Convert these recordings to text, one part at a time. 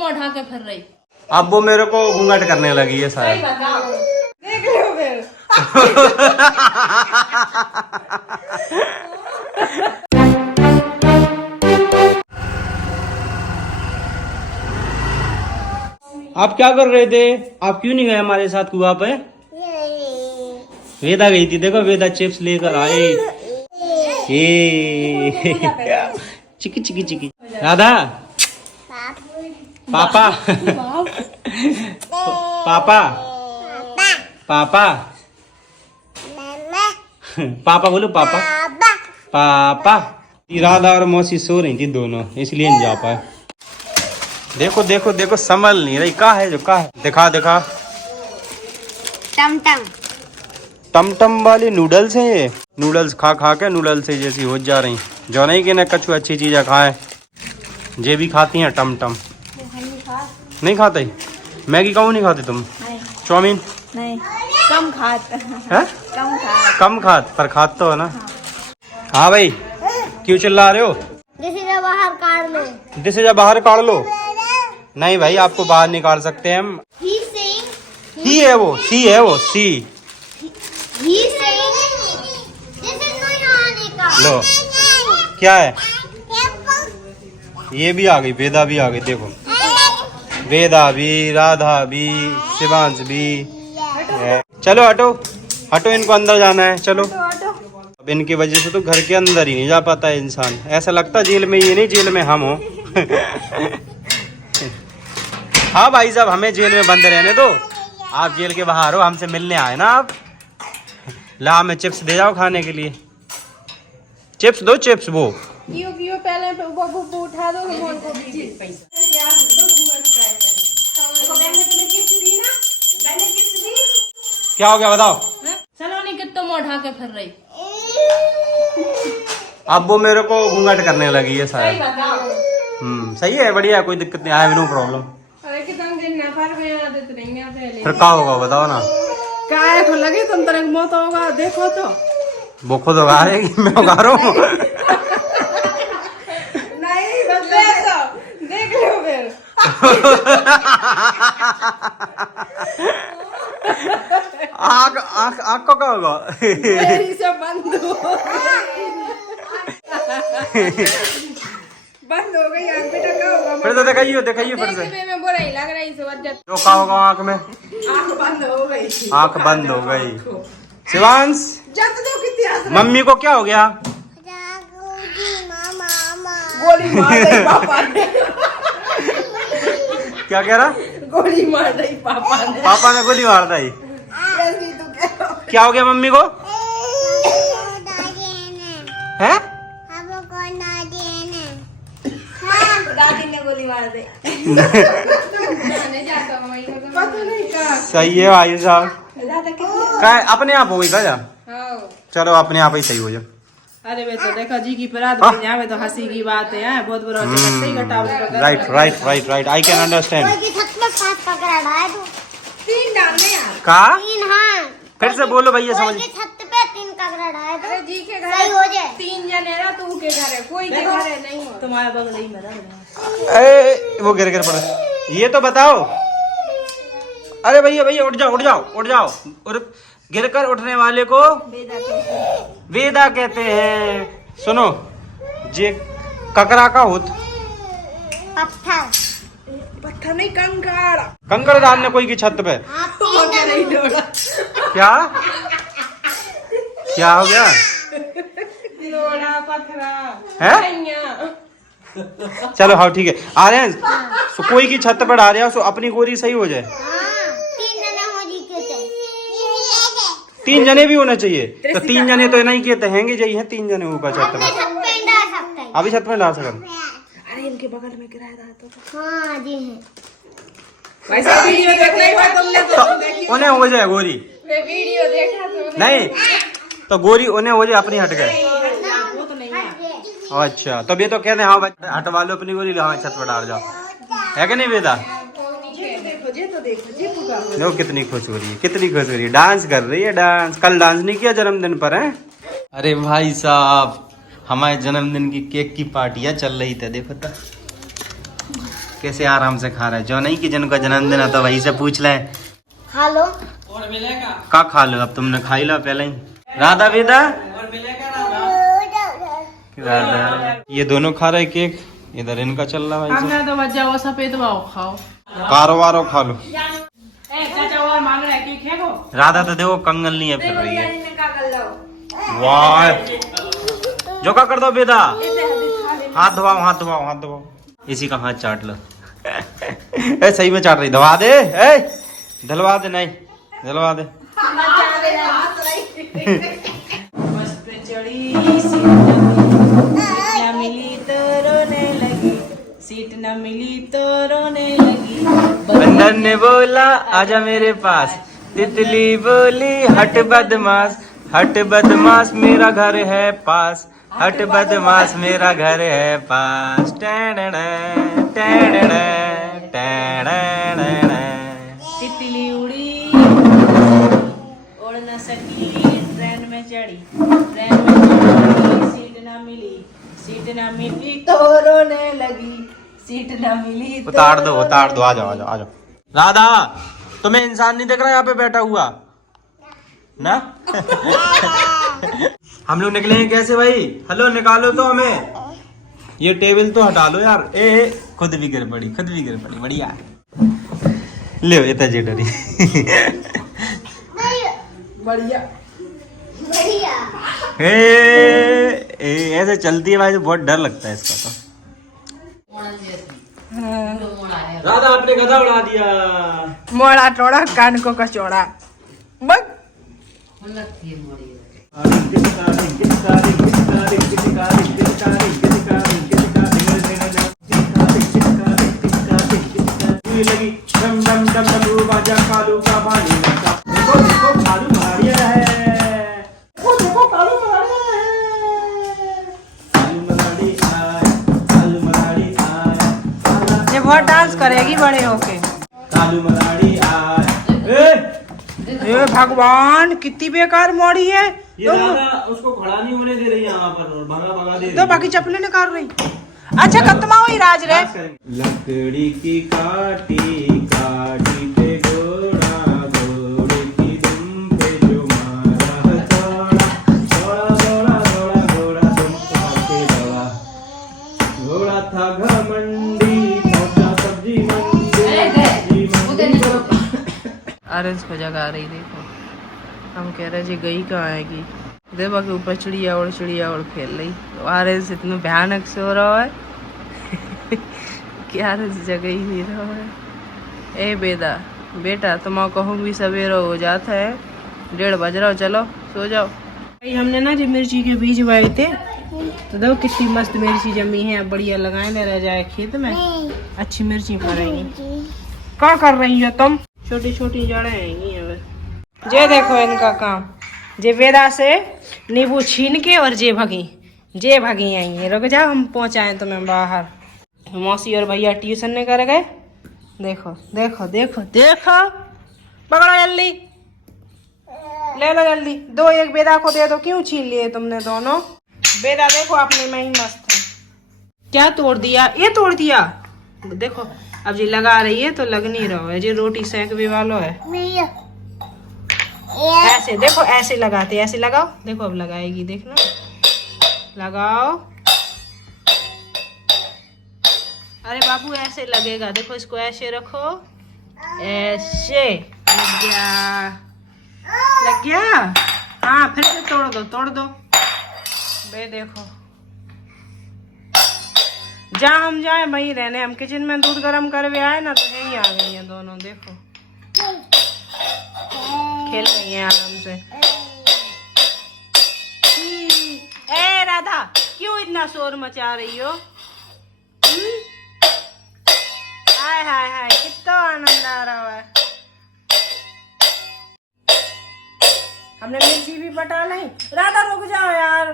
मुंह ढाक के फिर रही। अब वो मेरे को घूंघट करने लगी है शायद। देख लो फिर। आप क्या कर रहे थे? आप क्यों नहीं गए हमारे साथ कुआं पे? वेदा गई थी, देखो वेदा चिप्स लेकर आए। ये चिकी चिकी चिकी। राधा पापा पापा पापा पापा बोलो पापा पापा। राधा और मौसी सो रही थी दोनों, इसलिए नहीं जा पाए। देखो देखो देखो संभल नहीं रही। कहाँ है जो कहाँ है? दिखा दिखा। टमटम टमटम वाली नूडल्स हैं ये। नूडल्स खा खा के नूडल्स से जैसी हो जा रही। जो नहीं कि ना कछु अच्छी चीजें खाए, ये भी खाती हैं टमटम। नहीं खाते? मैगी क्यों नहीं खाते तुम? चाउमीन नहीं, कम खात है? कम खात। कम खात पर खात तो है ना। हाँ भाई, क्यों चिल्ला रहे हो? जिसे बाहर काट लो। जिसे जब बाहर काट लो। नहीं भाई, आपको बाहर निकाल सकते हैं हम। ही है वो, सी है वो, सी। लो क्या है? ये भी आ गई, वेदा भी आ गई। देखो वेदा भी, राधा भी, शिवांश भी। चलो हटो हटो, इनको अंदर जाना है। चलो, अब इनकी वजह से तो घर के अंदर ही नहीं जा पाता है इंसान। ऐसा लगता है जेल में ये नहीं, जेल में हम हो। हाँ भाई साहब, हमें जेल में बंद रहने दो। आप जेल के बाहर हो, हमसे मिलने आए ना आप। ला हमें चिप्स दे जाओ खाने के लिए। चिप्स दो, चिप्स वो। पियो पहले वो उठा दो को पैसा। क्या हो गया बताओ? सलोनी कितना मुंह ढाक के फिर रही। अब वो मेरे को घूंघट करने लगी है शायद। सही है, बढ़िया है, कोई दिक्कत नहीं। I have no problem. अरे कितना दिन ना पर में आदत नहीं आते। फिर क्या होगा बताओ ना? क्या है तो लगे तुम तरह मौत होगा, देखो तो। वो खुद उगा रही, मैं उगा रहा हूँ। नहीं बस देख लो फिर। आँख आँख आँख को क्या होगा? मेरी से बंद हो बंद हो गई आँख। बेटा क्या होगा? फिर तो दिखाइए दिखाइए फिर से। देखने में बुरा ही लग रही है। जो क्या होगा आँख में? आँख बंद हो गई। आँख बंद हो गई। शिवांश, जब तो कितनी हंस रही। मम्मी को क्या हो गया? गोली मार रही पापा ने। क्या कह रहा? गोली मार रही पापा ने। पापा ने गोली मार दी। ऐसी तो क्या हो गया मम्मी को? है? दादी ने गोली मार दी। पता नहीं क्या। सही है भाई साहब। दादा कितनी। क्या अपने आप हो गई क्या? हाँ। चलो अपने आप ही सही हो जाओ। अरे वे तो देखो जी की परात में यहाँ पे तो हंसी की बात है, बहुत बुरा सही घटा। Right right right right, I can understand. तीन डालने यार। कहा? हाँ। फिर से बोलो भैया, समझ। छत पे 3 ककड़ा डाले तो अरे जी के घर सही हो जाए। 3 जने ना, तू के घर है, कोई के घर है नहीं हो। तुम्हारे बगल ही में वो गिर गिर पड़ा। ये तो बताओ। अरे भैया भैया उठ जाओ उठ जाओ उठ जाओ। और गिर कर उठने वाले को वेदा कहते हैं। सुनो, जे ककरा का होत पत्थर नहीं, कंकड़। कंकड़ डालने कोई की छत पे। क्या क्या हो गया? लोड़ा पत्थरा है? चलो हाँ ठीक है, आ रहे हैं। सो कोई की छत पर आ रहे हैं, सो अपनी गोरी सही हो जाए। 3 जने भी होना चाहिए। तो 3 जने तो नहीं कहते हैंगे जी हैं 3 जने ऊपर छत में। अभी छत में डाल सकते। अरे इनके बगल में किराएदार तो। हाँ जी हैं। वैसे वीडियो देखना ही बात तुमने तो देखी। उन्हें हो जाए गोरी। मैं वीडियो देखा तो नहीं तो गोरी उन्हें हो जाए, अपनी हट गए। वो तो नहीं है। अच्छा, तब ये तो कहते हैं हाँ भाई हटवा लो अपनी गोली, हाँ छत पर डाल जाओ। है कि नहीं वेदा? लो कितनी खुश हो रही है, कितनी खुश हो रही है। डांस कर रही है, डांस। कल डांस नहीं किया जन्मदिन पर है? अरे भाई साहब, हमारे जन्मदिन की केक की पार्टियां चल रही थी। देखो तो कैसे आराम से खा रहा है। जो नहीं कि जिनका जन्मदिन है तो वही से पूछ लें। खा लो। का खा लो, अब तुमने खा ही लो पहले ही। राधा बेटा राधा, ये दोनों खा रहे केक, इधर इनका चल रहा है। हमने तो बच्चा वो सफेद वाओ खाओ, कारोबारो खा लो। चाचा और मांग रहा है केक है वो। राधा तो देखो कंगल नहीं है फिर रही है। वाह, जो का कर दो बेटा, हाथ धोआओ हाथ धोआओ हाथ धोआओ। इसी का हाथ चाट लो। ए सही में चाट रही, धवा दे, ए धलवा दे, नहीं धलवा दे। बस पे चढ़ी सीट न मिली तो रोने लगी, सीट न मिली तो रोने लगी। बंदर ने बोला आजा मेरे पास, तितली बोली हट बदमाश, हट बदमाश मेरा घर है पास, हट बदमाश मेरा घर है पास। तितली उड़ी उड़ न सकी, ट्रेन में चढ़ी, ट्रेन में चढ़ी, सीट न मिली, सीट न मिली तो रोने लगी, सीट न मिली तो उतार दो उतार दो, आ जाओ आ जाओ आ जाओ। राधा तुम्हें इंसान नहीं दिख रहा यहाँ पे बैठा हुआ ना? हम लोग निकलेंगे कैसे भाई? हेलो निकालो तो हमें, ये टेबल तो हटा लो यार। ए खुद भी गिर पड़ी, खुद भी गिर पड़ी, बढ़िया ले इतना जे डरी। बढ़िया बढ़िया। ऐसे चलती है भाई तो बहुत डर लगता है इसका तो। राधा आपने गधा उड़ा दिया। मोड़ा टोड़ा कान को कचौड़ा बस। लगी डम डम डम डम बाजा कालू का बाली लगता। देखो देखो कालू मराड़िया है, देखो देखो कालू मराड़िया है। कालू मराड़ी आए, कालू मराड़ी आए, ये बहुत डांस करेगी बड़े होके। कालू मराड़ी आए। ए भगवान कितनी बेकार मोड़ी है। ये राधा उसको खड़ा नहीं होने दे रही यहाँ पर, भगा भगा दे रही। तो बाकी चप्पलें निकाल रही। अच्छा खत्मा हुई राज रे। लकड़ी की काटी काटी पे घोड़ा, घोड़े की दुम पे जो मारा दौड़ा, दौड़ा दौड़ा दौड़ा दौड़ा दुम के दौड़ा। घोड़ा था घमंडी पहुंचा सब्जी मंडी, सब्जी मंडी। अरे इसको जगा रही देखो, हम कह रहे जी गई कहाँ आएगी। देवा के ऊपर चिड़िया और खेल रही। आर से इतना भयानक से हो रहा है। क्या जगह ही नहीं रहा है। ए बेदा बेटा तुम कहूँगी सवेरा हो जाता है, 1:30 बज रहा हो, चलो सो जाओ। भाई हमने ना जो मिर्ची के बीज बोए थे तो देखो कितनी मस्त मिर्ची जमी है। अब बढ़िया लगाए ले रह जाए खेत में, अच्छी मिर्ची फरेंगी। क्या कर रही हो तुम? छोटी छोटी जड़ें आएंगी अब। जे देखो इनका काम, जे बेदा से नींबू छीन के और जे भगी आई है। रुक जाओ हम पहुंचाएं तुम्हें बाहर। मौसी और भैया ट्यूशन नहीं कर गए। देखो देखो देखो देखो, पकड़ो जल्दी, ले लो जल्दी। दो एक बेदा को दे दो। क्यों छीन लिए तुमने दोनों? बेदा देखो अपने में ही मस्त है। क्या तोड़ दिया? ये तोड़ दिया। देखो अब जी लगा रही है तो लग नहीं रहा है, जी रोटी सेक भी वालो है। ऐसे देखो, ऐसे लगाते, ऐसे लगाओ। देखो अब लगाएगी, देखना, लगाओ। अरे बाबू ऐसे लगेगा, देखो इसको ऐसे रखो, ऐसे लग गया। हाँ फिर से तोड़ दो बे। देखो जहाँ हम जाए वहीं रहने। हम किचन में दूध गर्म करवे आए ना तो यहीं आ गई हैं दोनों। देखो खेल रही हैं आराम से। ए राधा क्यों इतना शोर मचा रही हो? हाय हाय हाय कितना आनंद आ रहा है। हमने मिर्ची भी पटा नहीं। राधा रुक जाओ यार,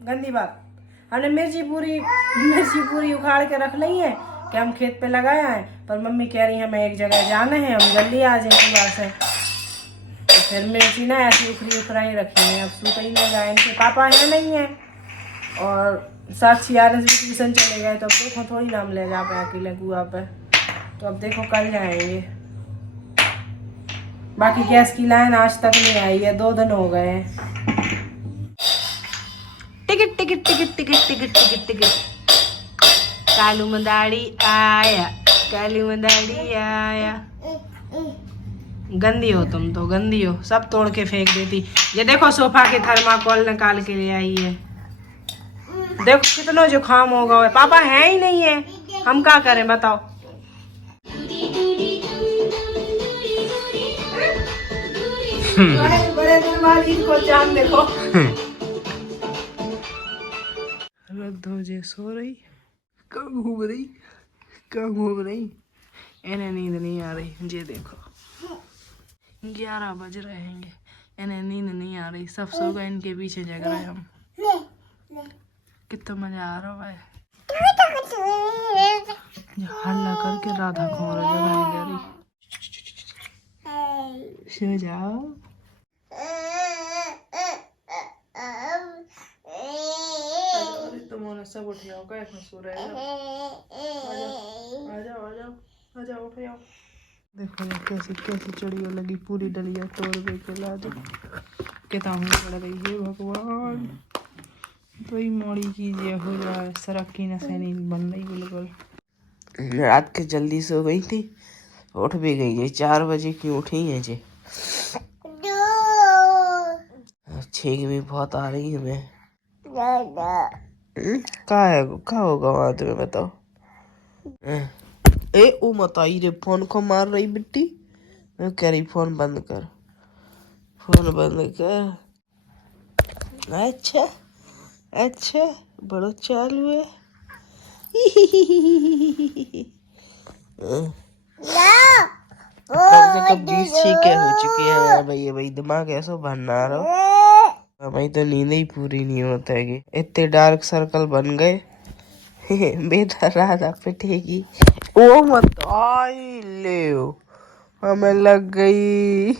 गंदी बात। हमने मिर्ची पूरी उखाड़ के रख ली है कि हम खेत पे लगाए हैं, पर मम्मी कह रही है हमें एक जगह जाने हैं, हम जल्दी आ जाए सुबह से। तो फिर मिर्ची ना ऐसी उखड़ी रखी है, अब सूख ही नहीं जाए। इनके पापा है नहीं है और साक्षी आरस भी ट्यूशन चले गए, तो अब देखो थोड़ी नाम ले जा पे अकेले कुआ पे, तो अब देखो कल जाएंगे। बाकी गैस की लाइन आज तक नहीं आई है, 2 दिन हो गए हैं। Ticket ticket ticket ticket ticket ticket ticket, Kalu मंदाड़ी आया, कालू मंदाड़ी आया। गंदी हो तुम तो, गंदी हो, सब तोड़ के फेंक देती। ये देखो सोफा के थर्माकोल निकाल के ले आई है, देखो कितना जुकाम होगा। पापा है ही नहीं है, हम क्या करें बताओ। बड़े दिन बाद इनको जान देखो। सो रही, कब घूम रही, कब घूम रही, इन्हें नींद नहीं आ रही। ये देखो 11 बज रहे हैं, इन्हें नींद नहीं आ रही, सब सो गए, इनके पीछे जग रहे हम। कितना मजा आ रहा है। हल्ला करके राधा को जगाने दे रही। सो जाओ। तुम सब उठ जाओ, कैसे सो रहे हो? आ जाओ आ जाओ आ जाओ, उठ जाओ। देखो ये कैसी कैसी चिड़िया लगी, पूरी डलिया तोड़ के ला दो। किताबें पढ़ रही है, भगवान तो ही मोड़ी कीजिए, हो जाए सड़क की नसें नहीं बन रही बिल्कुल। रात के जल्दी सो गई थी, उठ भी गई है 4 बजे की उठी है जी। छींक भी बहुत आ रही है मैं। क्या होगा वहां तुम्हें बताओ। ए ओ मत आई रे, फोन को मार रही बिट्टी। मैं कह रही फोन बंद कर, फोन बंद कर। अच्छा अच्छा, बड़ा चालू है। कम से कम 20 छींके हो चुकी है भाई। भाई दिमाग ऐसा भरना रहा भाई, तो नींद ही पूरी नहीं होता है कि इतने डार्क सर्कल बन गए। बेटा राधा पिटेगी। ओ मत आई ले, हमें लग गई।